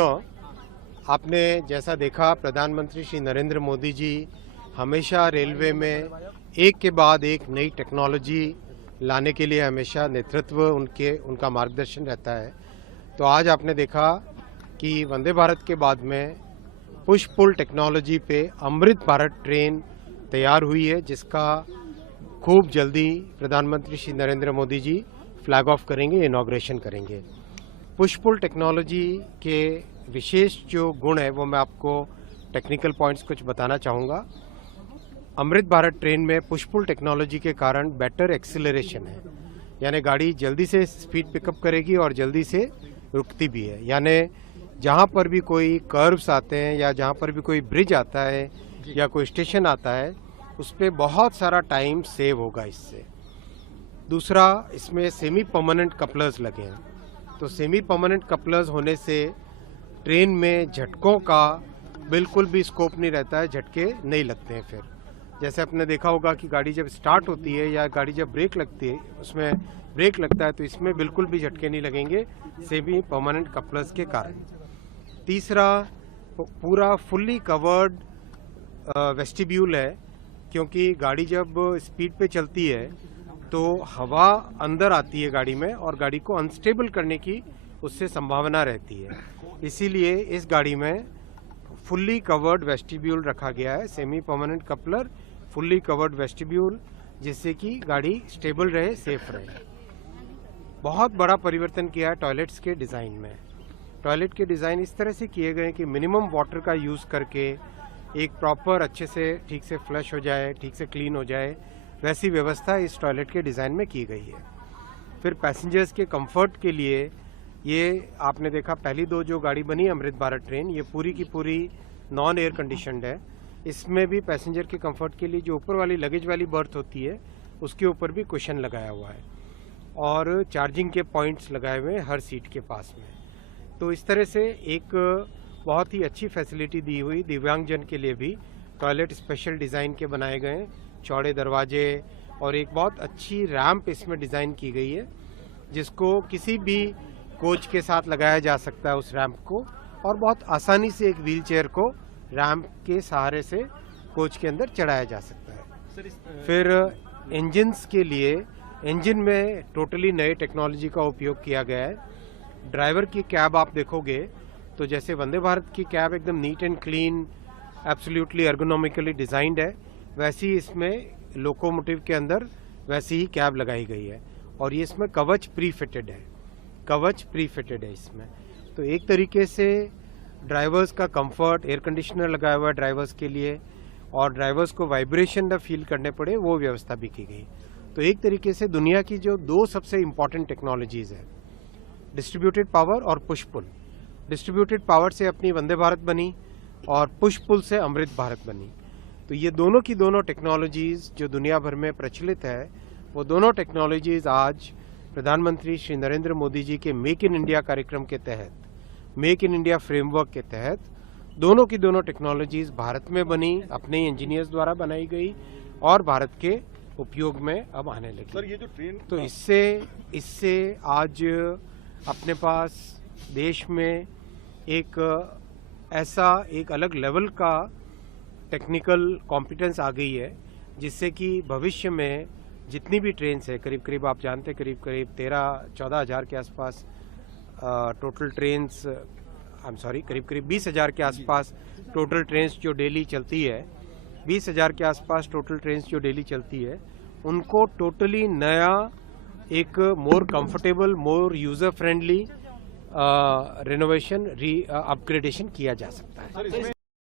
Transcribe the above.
आपने जैसा देखा, प्रधानमंत्री श्री नरेंद्र मोदी जी हमेशा रेलवे में एक के बाद एक नई टेक्नोलॉजी लाने के लिए हमेशा नेतृत्व उनका मार्गदर्शन रहता है। तो आज आपने देखा कि वंदे भारत के बाद में पुश पुल टेक्नोलॉजी पे अमृत भारत ट्रेन तैयार हुई है, जिसका खूब जल्दी प्रधानमंत्री Shri Narendra Modi G flag of करेंगे, इनॉग्रेशन करेंगे। पुश पुल टेक्नोलॉजी के विशेष जो गुण है वो मैं आपको टेक्निकल पॉइंट्स कुछ बताना चाहूँगा। अमृत भारत ट्रेन में पुश पुल टेक्नोलॉजी के कारण बेटर एक्सीलरेशन है, यानी गाड़ी जल्दी से स्पीड पिकअप करेगी और जल्दी से रुकती भी है। यानी जहाँ पर भी कोई कर्व्स आते हैं या जहाँ पर भी कोई ब्रिज आता है या कोई स्टेशन आता है, उस पर बहुत सारा टाइम सेव होगा इससे। दूसरा, इसमें सेमी परमानेंट कपलर्स लगे हैं, तो सेमी परमानेंट कपलर्स होने से ट्रेन में झटकों का बिल्कुल भी स्कोप नहीं रहता है, झटके नहीं लगते हैं। फिर जैसे आपने देखा होगा कि गाड़ी जब स्टार्ट होती है या गाड़ी जब ब्रेक लगती है, उसमें ब्रेक लगता है तो इसमें बिल्कुल भी झटके नहीं लगेंगे सेमी परमानेंट कपलर्स के कारण। तीसरा, पूरा फुल्ली कवर्ड वेस्टिब्यूल है, क्योंकि गाड़ी जब स्पीड पे चलती है तो हवा अंदर आती है गाड़ी में और गाड़ी को अनस्टेबल करने की उससे संभावना रहती है। इसीलिए इस गाड़ी में फुल्ली कवर्ड वेस्टिब्यूल रखा गया है, semi permanent coupler, fully covered vestibule, जिससे कि गाड़ी स्टेबल रहे, सेफ रहे। बहुत बड़ा परिवर्तन किया है टॉयलेट्स के डिज़ाइन में। टॉयलेट के डिज़ाइन इस तरह से किए गए कि मिनिमम वाटर का यूज़ करके एक प्रॉपर अच्छे से ठीक से फ्लश हो जाए, ठीक से क्लीन हो जाए, वैसी व्यवस्था इस टॉयलेट के डिज़ाइन में की गई है। फिर पैसेंजर्स के कंफर्ट के लिए ये आपने देखा, पहली दो जो गाड़ी बनी अमृत भारत ट्रेन, ये पूरी की पूरी नॉन एयर कंडीशनड है। इसमें भी पैसेंजर के कंफर्ट के लिए जो ऊपर वाली लगेज वाली बर्थ होती है उसके ऊपर भी कुशन लगाया हुआ है और चार्जिंग के पॉइंट्स लगाए हुए हैं हर सीट के पास में। तो इस तरह से एक बहुत ही अच्छी फैसिलिटी दी हुई, दिव्यांगजन के लिए भी टॉयलेट स्पेशल डिज़ाइन के बनाए गए हैं, चौड़े दरवाजे और एक बहुत अच्छी रैंप इसमें डिज़ाइन की गई है, जिसको किसी भी कोच के साथ लगाया जा सकता है उस रैंप को, और बहुत आसानी से एक व्हील चेयर को रैंप के सहारे से कोच के अंदर चढ़ाया जा सकता है। फिर इंजन्स के लिए, इंजन में टोटली नए टेक्नोलॉजी का उपयोग किया गया है। ड्राइवर की कैब आप देखोगे तो जैसे वंदे भारत की कैब एकदम neat and clean, absolutely ergonomically designed है, वैसी इसमें लोकोमोटिव के अंदर वैसी ही कैब लगाई गई है। और ये इसमें कवच प्री फिटेड है, कवच प्री फिटेड है इसमें। तो एक तरीके से ड्राइवर्स का कंफर्ट, एयर कंडीशनर लगाया हुआ है ड्राइवर्स के लिए, और ड्राइवर्स को वाइब्रेशन न फील करने पड़े, वो व्यवस्था भी की गई। तो एक तरीके से दुनिया की जो दो सबसे इम्पॉर्टेंट टेक्नोलॉजीज़ है, डिस्ट्रीब्यूटेड पावर और पुश पुल। डिस्ट्रीब्यूटेड पावर से अपनी वंदे भारत बनी और पुश पुल से अमृत भारत बनी। तो ये दोनों की दोनों टेक्नोलॉजीज़ जो दुनिया भर में प्रचलित है, वो दोनों टेक्नोलॉजीज़ आज प्रधानमंत्री श्री नरेंद्र मोदी जी के मेक इन इंडिया कार्यक्रम के तहत, मेक इन इंडिया फ्रेमवर्क के तहत, दोनों की दोनों टेक्नोलॉजीज़ भारत में बनी, अपने इंजीनियर्स द्वारा बनाई गई और भारत के उपयोग में अब आने लगी। सर, ये जो ट्रेन, तो इससे आज अपने पास देश में एक ऐसा एक अलग लेवल का टेक्निकल कॉम्पिटेंस आ गई है, जिससे कि भविष्य में जितनी भी ट्रेन्स है, करीब करीब आप जानते करीब 13-14 हज़ार के आसपास टोटल ट्रेन्स, करीब 20 हज़ार के आसपास टोटल ट्रेन्स जो डेली चलती है, 20 हज़ार के आसपास टोटल ट्रेन्स जो डेली चलती है, उनको टोटली नया एक मोर कंफर्टेबल, मोर यूज़र फ्रेंडली रिनोवेशन, अपग्रेडेशन किया जा सकता है।